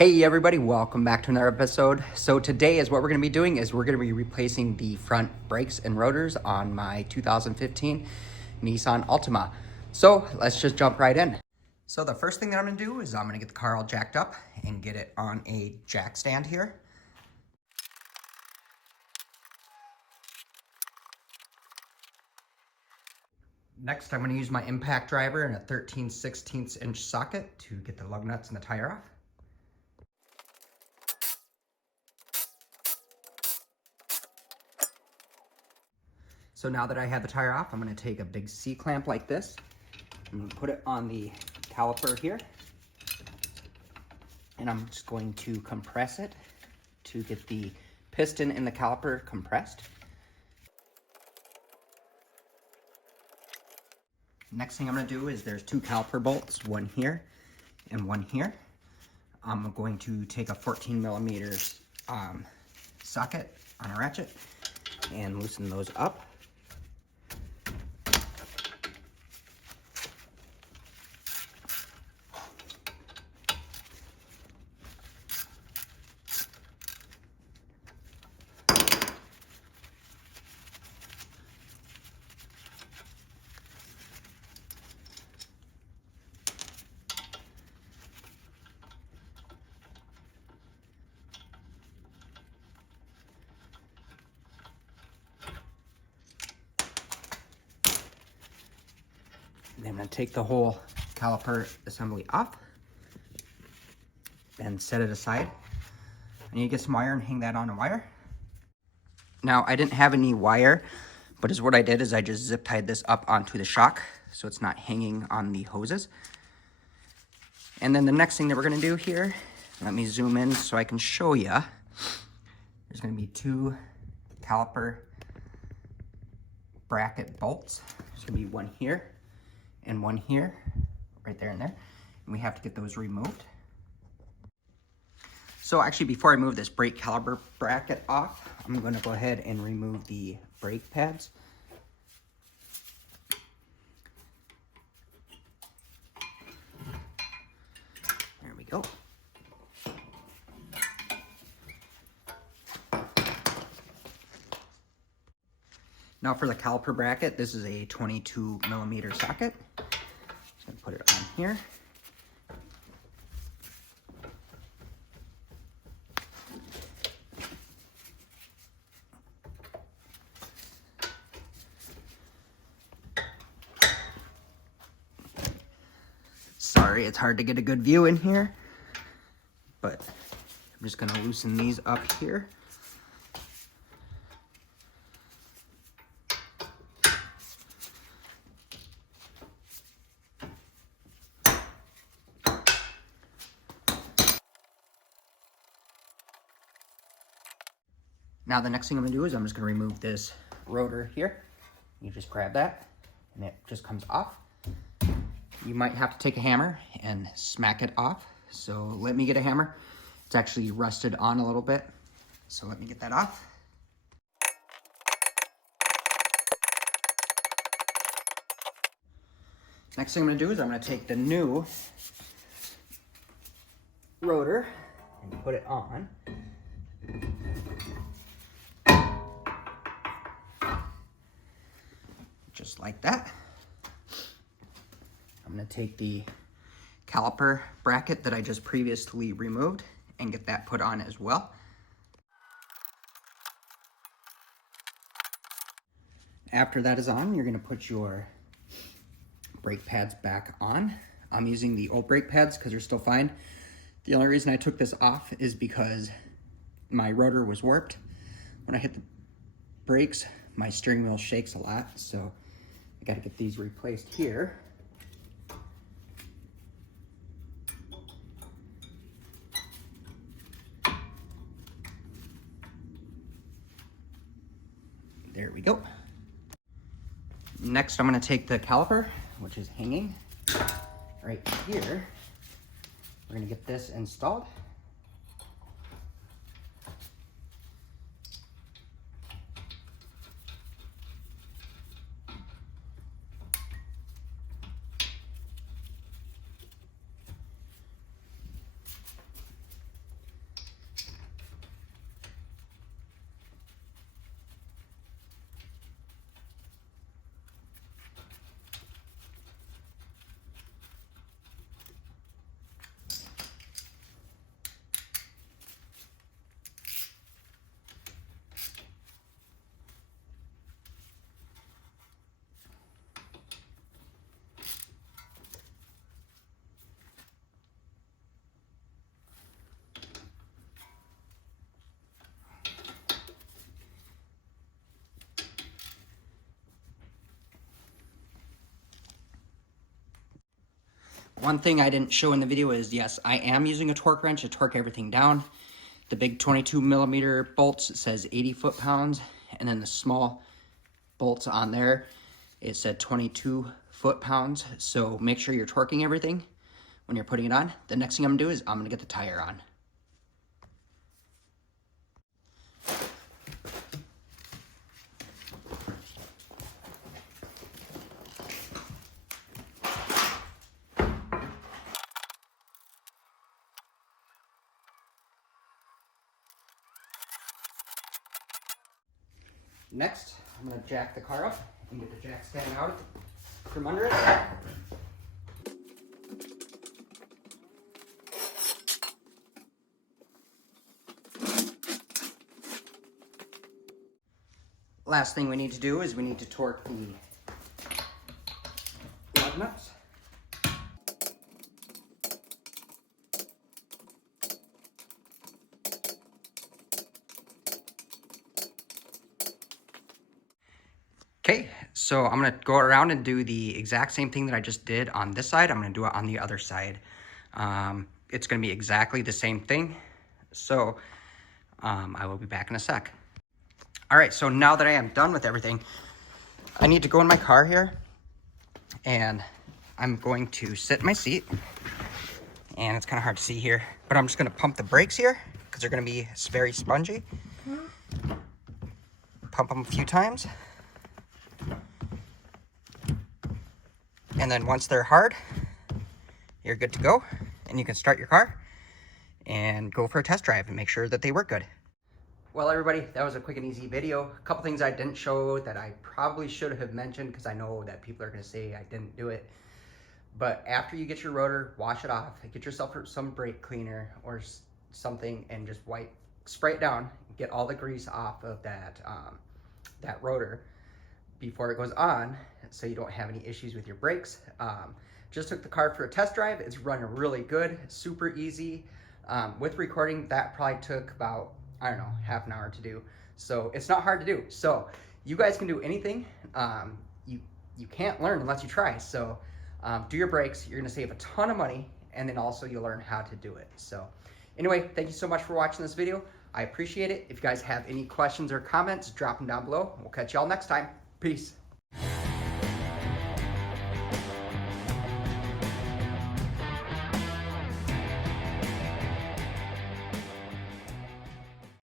Hey everybody, welcome back to another episode. So today is what we're going to be doing is we're going to be replacing the front brakes and rotors on my 2015 Nissan Altima. So let's just jump right in. So the first thing that I'm going to do is I'm going to get the car all jacked up and get it on a jack stand here. Next, I'm going to use my impact driver and a 13/16 inch socket to get the lug nuts and the tire off. So now that I have the tire off, I'm going to take a big C-clamp like this and put it on the caliper here. And I'm just going to compress it to get the piston in the caliper compressed. Next thing I'm going to do is there's two caliper bolts, one here and one here. I'm going to take a 14 millimeters socket on a ratchet and loosen those up. Then I'm going to take the whole caliper assembly off and set it aside. I need to get some wire and hang that on a wire. Now, I didn't have any wire, but what I did is I just zip tied this up onto the shock so it's not hanging on the hoses. And then the next thing that we're going to do here, let me zoom in so I can show you. There's going to be two caliper bracket bolts. There's going to be one here and one here, right there and there. And we have to get those removed. So actually, before I move this brake caliper bracket off, I'm going to go ahead and remove the brake pads. There we go. Now for the caliper bracket, this is a 22 millimeter socket. Just gonna put it on here. Sorry, it's hard to get a good view in here, but I'm just gonna loosen these up here. Now the next thing I'm gonna do is I'm just gonna remove this rotor here. You just grab that and it just comes off. You might have to take a hammer and smack it off. So let me get a hammer. It's actually rusted on a little bit. So let me get that off. Next thing I'm gonna do is I'm gonna take the new rotor and put it on. Just like that. I'm going to take the caliper bracket that I just previously removed and get that put on as well. After that is on, you're going to put your brake pads back on. I'm using the old brake pads because they're still fine. The only reason I took this off is because my rotor was warped. When I hit the brakes, my steering wheel shakes a lot, so I got to get these replaced here. There we go. Next, I'm going to take the caliper, which is hanging right here. We're going to get this installed. One thing I didn't show in the video is, yes, I am using a torque wrench to torque everything down. The big 22 millimeter bolts, it says 80 foot-pounds, and then the small bolts on there, it said 22 foot-pounds. So make sure you're torquing everything when you're putting it on. The next thing I'm gonna do is I'm gonna get the tire on. Next, I'm going to jack the car up and get the jack stand out from under it. Last thing we need to do is we need to torque the lug nuts. Okay, so I'm gonna go around and do the exact same thing that I just did on this side. I'm gonna do it on the other side. It's gonna be exactly the same thing. So I will be back in a sec. All right, so now that I am done with everything, I need to go in my car here and I'm going to sit in my seat. And it's kind of hard to see here, but I'm just gonna pump the brakes here because they're gonna be very spongy. Pump them a few times. And then once they're hard, you're good to go. And you can start your car and go for a test drive and make sure that they work good. Well, everybody, that was a quick and easy video. A couple things I didn't show that I probably should have mentioned because I know that people are gonna say I didn't do it. But after you get your rotor, wash it off, get yourself some brake cleaner or something and just spray it down, get all the grease off of that rotor before it goes on so you don't have any issues with your brakes. Just took the car for a test drive. It's running really good, super easy. With recording, that probably took about, I don't know, half an hour to do. So it's not hard to do. So you guys can do anything. You can't learn unless you try. So do your brakes. You're gonna save a ton of money and then also you'll learn how to do it. So anyway, thank you so much for watching this video. I appreciate it. If you guys have any questions or comments, drop them down below. We'll catch y'all next time. Peace.